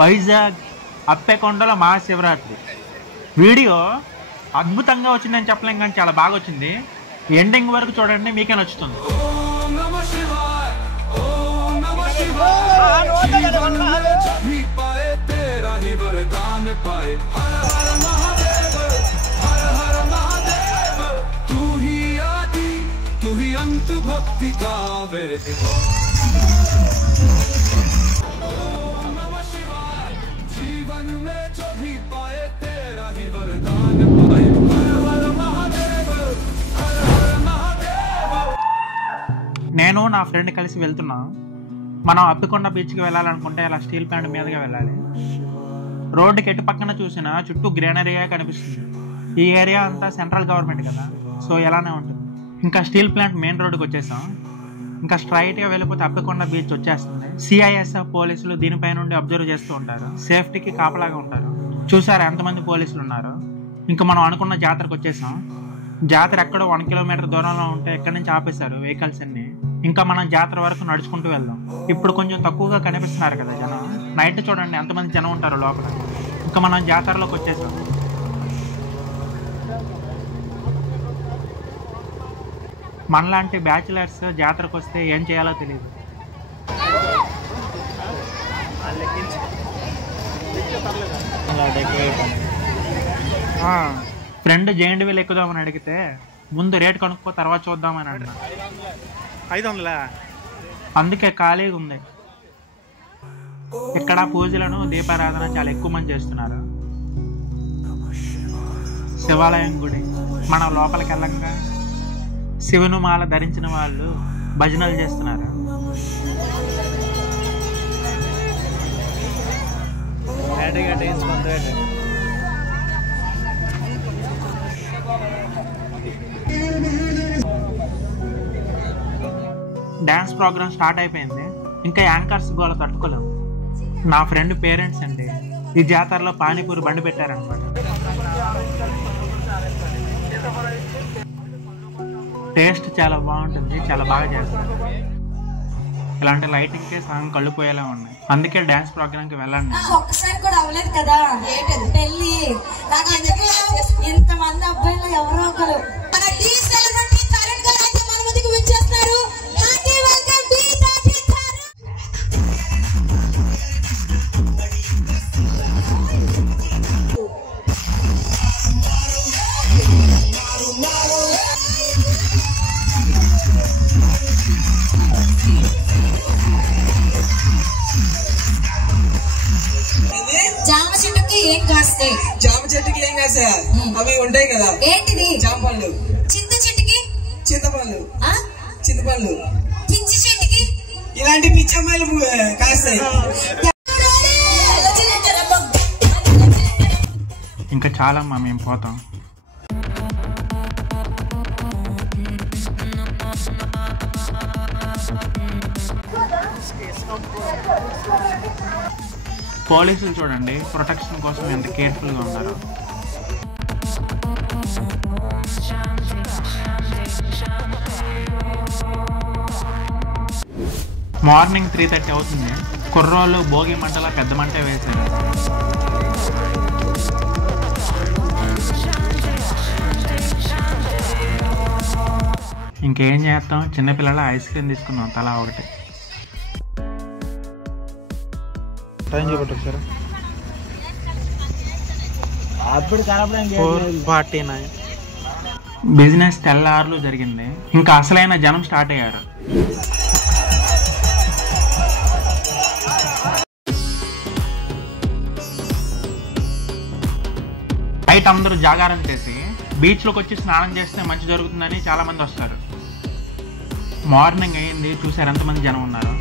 Vizag అప్పెకొండల Mahashivratri video అద్భుతంగా వచ్చిందని చెప్పలేం, కానీ చాలా బాగా వచ్చింది. ఎండింగ్ వరకు చూడండి, మీకే నచ్చుతుంది. నేను నా ఫ్రెండ్ కలిసి వెళ్తున్నా. మనం అప్పికొండ బీచ్కి వెళ్ళాలనుకుంటే ఇలా స్టీల్ ప్లాంట్ మీదుగా వెళ్ళాలి. రోడ్డుకి ఎటు పక్కన చూసినా చుట్టూ గ్రీనరీగా కనిపిస్తుంది. ఈ ఏరియా అంతా సెంట్రల్ గవర్నమెంట్ కదా, సో ఎలానే ఉంటుంది. ఇంకా స్టీల్ ప్లాంట్ మెయిన్ రోడ్డుకి వచ్చేసాం. ఇంకా స్ట్రైట్గా వెళ్ళిపోతే అప్పికొండ బీచ్ వచ్చేస్తుంది. సిఐఎస్ఎఫ్ పోలీసులు దీనిపై నుండి అబ్జర్వ్ చేస్తూ ఉంటారు, సేఫ్టీకి కాపలాగా ఉంటారు. చూసారా ఎంతమంది పోలీసులు ఉన్నారు. ఇంకా మనం అనుకున్న జాతరకు వచ్చేసాం. జాతర ఎక్కడో 1 కిలోమీటర్ దూరంలో ఉంటే ఎక్కడి నుంచి ఆపేశారు వెహికల్స్ అన్ని. ఇంకా మనం జాతర వరకు నడుచుకుంటూ వెళ్దాం. ఇప్పుడు కొంచెం తక్కువగా కనిపిస్తున్నారు కదా జనం. నైట్ చూడండి ఎంతమంది జనం ఉంటారు లోపల. ఇంకా మనం జాతరలోకి వచ్చేసాం. మనలాంటి బ్యాచులర్స్ జాతరకు వస్తే ఏం చేయాలో తెలియదు. ఫ్రెండ్ జైంట్ వీల్ ఎక్కుదామని అడిగితే ముందు రేట్ కనుక్కో తర్వాత చూద్దామని అడిగిన. 500. అందుకే ఖాళీగా ఉంది. ఇక్కడ పూజలను దీపారాధన చాలా ఎక్కువ మంది చేస్తున్నారు. శివాలయం గుడి. మనం లోపలికి వెళ్ళంగా శివుని మాల ధరించిన వాళ్ళు భజనలు చేస్తున్నారు. డ్యాన్స్ ప్రోగ్రామ్ స్టార్ట్ అయిపోయింది. ఇంకా యాంకర్స్ గోల తట్టుకోలేము. నా ఫ్రెండ్ పేరెంట్స్ అండి ఈ జాతరలో పానీపూరి బండి పెట్టారనమాట. టేస్ట్ చాలా బాగుంటుంది, చాలా బాగా చేస్తారు. ఇలాంటి లైటింగ్కే సగం కళ్ళు పోయేలా ఉన్నాయి. అందుకే డ్యాన్స్ ప్రోగ్రామ్ కి వెళ్ళండి. ఒక్కసారి కూడా అవ్వలేదు కదా పెళ్లి. ఇంతమంది అబ్బాయిలు ఎవరో ఒకరు వచ్చేస్తారు. జామ చెట్టుకి ఏం కాస్తాయి? జామ చెట్టుకి ఏం కాస్తాయా? అవి ఉంటాయి కదా. ఏంటిది? జామ పళ్ళు. చింత చెట్టుకి చింతపళ్ళు. చింతపళ్ళు. పించి చెట్టుకి ఇలాంటి పిచ్చమ్మాయిలు కాస్తాయి. ఇంకా చాలా అమ్మా, మేము పోతాం. పోలీసులు చూడండి ప్రొటెక్షన్ కోసం ఎంత కేర్ఫుల్గా ఉన్నారు. మార్నింగ్ 3:30 అవుతుంది. కుర్రోళ్ళు భోగి మంటలా పెద్ద మంటే వేశారు. ఇంకేం చేస్తాం, చిన్నపిల్లల ఐస్ క్రీమ్ తీసుకున్నాం తలా ఒకటి. టైం చూపట్టు సార్. 4:49. బిజినెస్ తెల్లారులు జరిగింది. ఇంకా అసలైన జనం స్టార్ట్ అయ్యారు. నైట్ అందరూ జాగారం చేసి బీచ్లోకి వచ్చి స్నానం చేస్తే మంచి జరుగుతుందని చాలా మంది వస్తారు. మార్నింగ్ అయ్యింది, చూసారు ఎంతమంది జనం ఉన్నారు.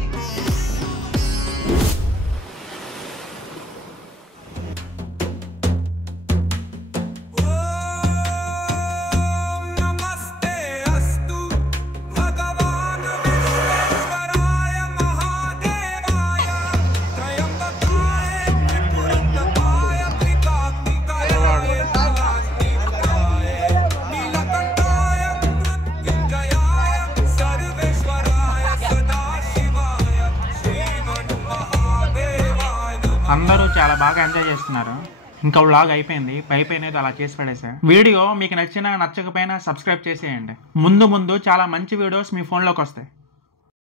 అందరూ చాలా బాగా ఎంజాయ్ చేస్తున్నారు. ఇంకా వ్లాగ్ అయిపోయింది, పైపైనది అలా చేసి పడేసా. వీడియో మీకు నచ్చినా నచ్చకపోయినా సబ్స్క్రైబ్ చేసేయండి. ముందు చాలా మంచి వీడియోస్ మీ ఫోన్లోకి వస్తాయి.